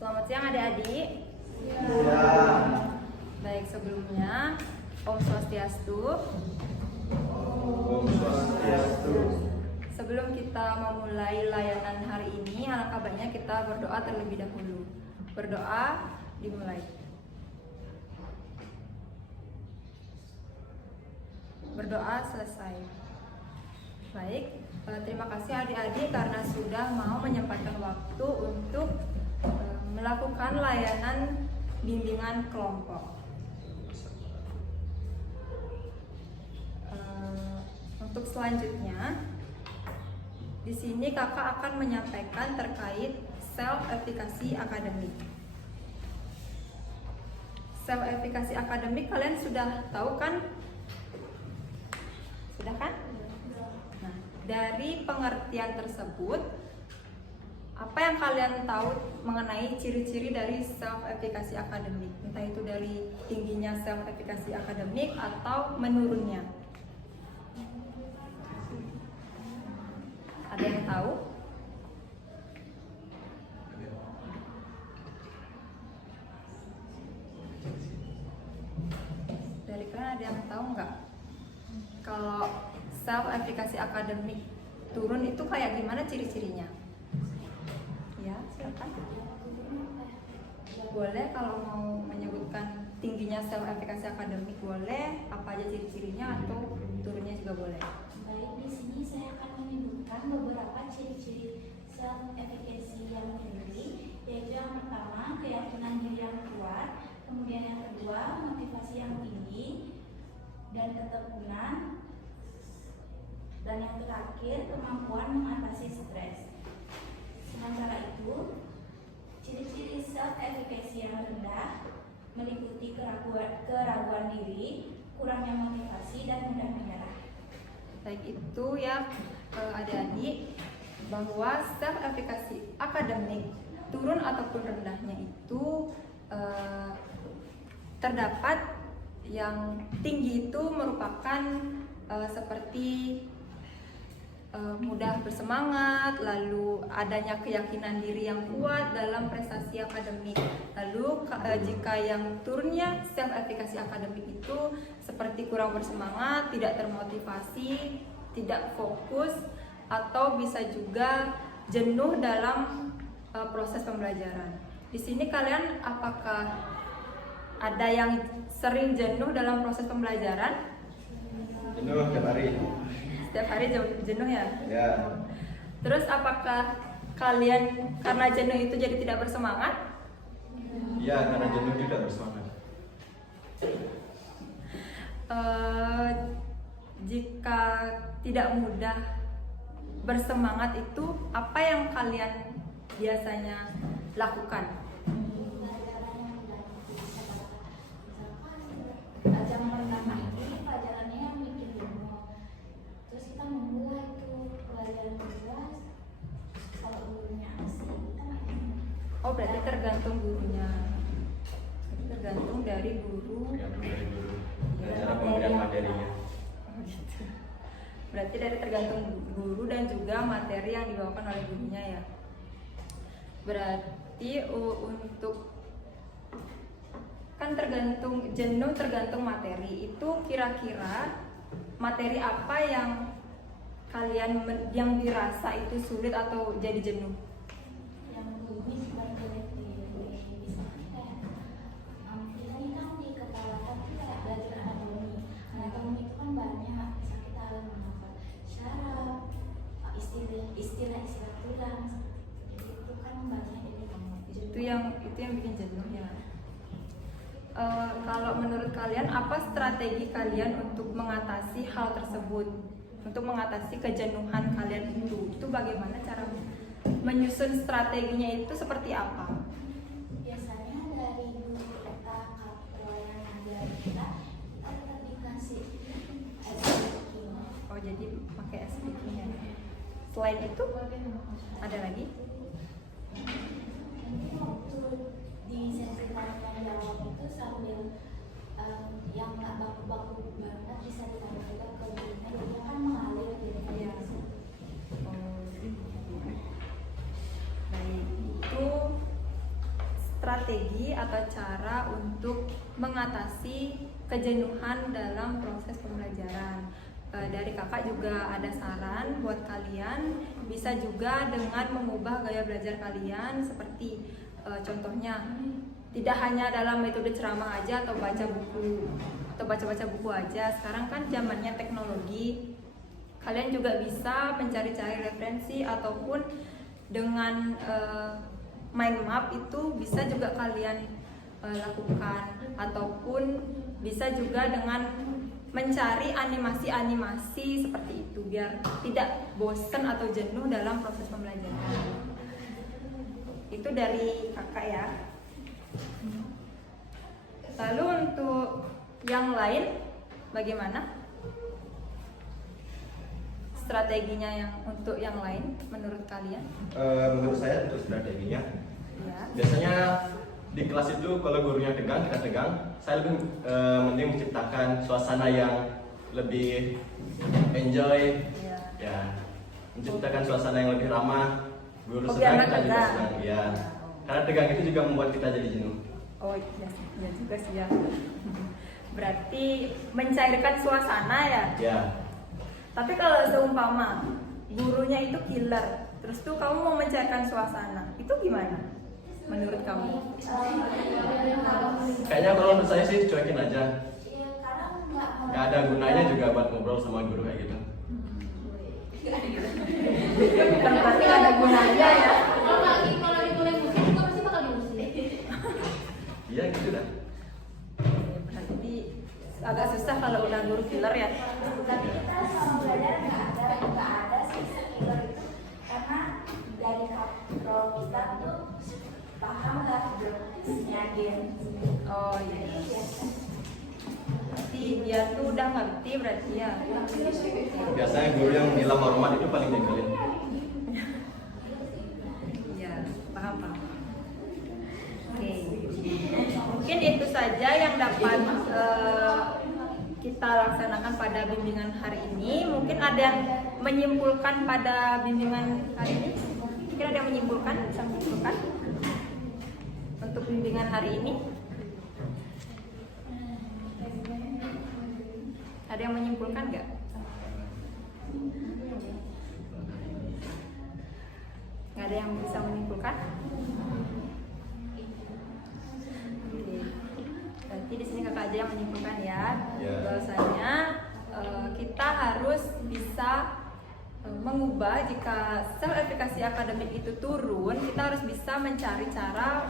Selamat siang adik-adik. Ya. Baik, sebelumnya Om Swastiastu. Om Swastiastu. Sebelum kita memulai layanan hari ini, alangkah baiknya kita berdoa terlebih dahulu. Berdoa dimulai. Berdoa selesai. Baik, terima kasih adik-adik karena sudah mau menyempatkan waktu untuk melakukan layanan bimbingan kelompok. Untuk selanjutnya, di sini kakak akan menyampaikan terkait self-efficacy akademik. Self-efficacy akademik kalian sudah tahu kan? Sudah kan? Nah, dari pengertian tersebut, apa yang kalian tahu mengenai ciri-ciri dari self-efficacy akademik? Entah itu dari tingginya self-efficacy akademik atau menurunnya. Ada yang tahu? Dari kalian ada yang tahu nggak? Kalau self-efficacy akademik turun itu kayak gimana ciri-cirinya? Ya, silakan. Boleh kalau mau menyebutkan tingginya self-efficacy akademik boleh, apa aja ciri-cirinya atau turunnya juga boleh. Baik, di sini saya akan menyebutkan beberapa ciri-ciri self-efficacy yang tinggi, yaitu yang pertama keyakinan diri yang kuat, kemudian yang kedua motivasi yang tinggi dan ketekunan, dan yang terakhir kemampuan mengatasi stres. Sementara itu, ciri-ciri self-efficacy yang rendah meliputi keraguan diri, kurangnya motivasi, dan mudah menyerah. Baik, itu ya adik-adik, bahwa self-efficacy akademik turun ataupun rendahnya itu terdapat yang tinggi itu merupakan seperti mudah bersemangat, lalu adanya keyakinan diri yang kuat dalam prestasi akademik. Lalu jika yang turunnya self-efficacy akademik itu seperti kurang bersemangat, tidak termotivasi, tidak fokus, atau bisa juga jenuh dalam proses pembelajaran. Di sini kalian apakah ada yang sering jenuh dalam proses pembelajaran? Jenuh tiap hari. Setiap hari jenuh ya? Ya. Terus apakah kalian karena jenuh itu jadi tidak bersemangat? Iya, karena jenuh tidak bersemangat. Jika tidak mudah bersemangat itu, apa yang kalian biasanya lakukan? Jam pertama ini pelajarannya yang bikin jenuh. Terus kita memulai itu pelajaran kedua, kalau gurunya asik kita main. Oh, berarti tergantung gurunya. Tergantung dari guru. Cara pemberian materinya. Oh, gitu. Berarti dari tergantung guru dan juga materi yang dibawakan oleh gurunya ya. Berarti untuk kan tergantung jenuh, tergantung materi. Itu kira-kira materi apa yang kalian yang dirasa itu sulit atau jadi jenuh? Yang bunyi seperti misalnya kayak kita kan di kepala tapi kayak belajar anatomi. Anatomi itu kan banyak, bisa kita harus menghafal syaraf, istilah tulang, jadi itu kan banyak jadi Itu yang bikin jenuh ya. Kalau menurut kalian apa strategi kalian untuk mengatasi hal tersebut, untuk mengatasi kejenuhan kalian itu bagaimana cara menyusun strateginya itu seperti apa? biasanya dari guru kita kalau yang ngajar kita tetap dikasih speaking. Oh, jadi pakai SPK-nya. Selain itu ada lagi? Nanti waktu di sesi tanya jawab itu sambil yang nggak baku-baku banget bisa ditanya juga ke gurunya, jadi kan mengalir gitu. Iya. Oh, baik, itu strategi atau cara untuk mengatasi kejenuhan dalam proses pembelajaran. Dari kakak juga ada saran buat kalian, bisa juga dengan mengubah gaya belajar kalian seperti contohnya tidak hanya dalam metode ceramah aja atau baca buku atau baca-baca buku aja. Sekarang kan zamannya teknologi, kalian juga bisa mencari-cari referensi ataupun dengan mind map itu bisa juga kalian lakukan, ataupun bisa juga dengan mencari animasi-animasi seperti itu biar tidak bosan atau jenuh dalam proses pembelajaran. Itu dari kakak ya. Lalu untuk yang lain bagaimana strateginya yang untuk yang lain menurut kalian? Menurut saya untuk strateginya, Ya. biasanya di kelas itu kalau gurunya tegang, kita tegang. Saya lebih mending menciptakan suasana yang lebih enjoy, Ya. ya, menciptakan suasana yang lebih ramah. Guru Oh, biar senang, nggak kita juga tegang. senang. Ya, Oh. karena tegang itu juga membuat kita jadi jenuh. Oh iya, iya juga sih ya. Berarti mencairkan suasana ya. Ya, Tapi kalau seumpama gurunya itu killer, terus tuh kamu mau mencairkan suasana, itu gimana? Menurut kamu? kayaknya kalau menurut saya sih cuekin aja. Iya, karena nggak Gak ada gunanya juga buat ngobrol sama guru kayak gitu. Kan berarti nggak ada gunanya ya. Kalau dimulai musik juga pasti bakal diusir. Iya gitu dah. Berarti agak susah kalau udah guru killer ya. Tapi kita selama belajar nggak ada sih skill itu, karena dari kalau kita tuh paham nggak belumnya dia. Oh iya. Berarti dia tuh udah ngerti berarti ya. Biasanya guru yang nilai hormat itu paling nyebelin. Iya, paham. Oke. Mungkin itu saja yang dapat kita laksanakan pada bimbingan hari ini. Mungkin ada yang menyimpulkan pada bimbingan hari ini? Mungkin ada yang menyimpulkan, bisa menyimpulkan untuk bimbingan hari ini? Ada yang menyimpulkan nggak? Nggak ada yang bisa menyimpulkan? Oke. Berarti di sini kakak aja yang menyimpulkan ya. Ya. Bahwasanya kita harus bisa mengubah jika self efficacy akademik itu turun, kita harus bisa mencari cara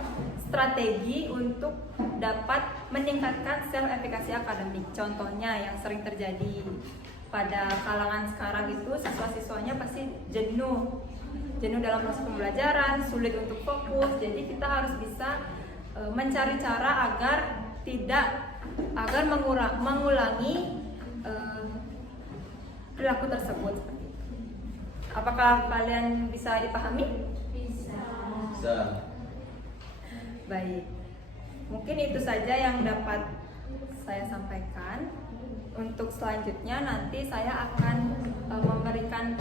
strategi untuk dapat meningkatkan self efficacy akademik. Contohnya yang sering terjadi pada kalangan sekarang itu siswa-siswanya pasti jenuh dalam proses pembelajaran, sulit untuk fokus. Jadi kita harus bisa mencari cara agar mengulangi perilaku tersebut. Apakah kalian bisa dipahami? Bisa. Bisa. Baik. Mungkin itu saja yang dapat saya sampaikan. Untuk selanjutnya nanti saya akan memberikan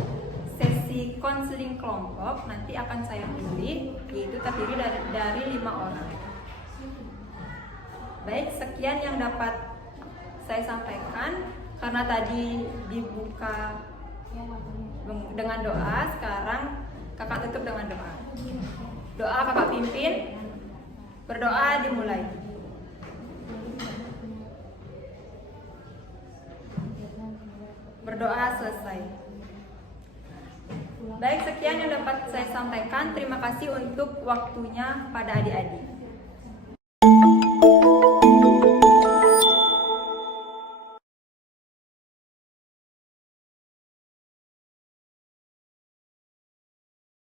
sesi konseling kelompok. Nanti akan saya pilih, yaitu terdiri dari 5 orang. Baik, sekian yang dapat saya sampaikan. Karena tadi dibuka dengan doa, sekarang kakak tutup dengan doa. Doa kakak pimpin, berdoa dimulai. Berdoa selesai. Baik, sekian yang dapat saya sampaikan. Terima kasih untuk waktunya pada adik-adik.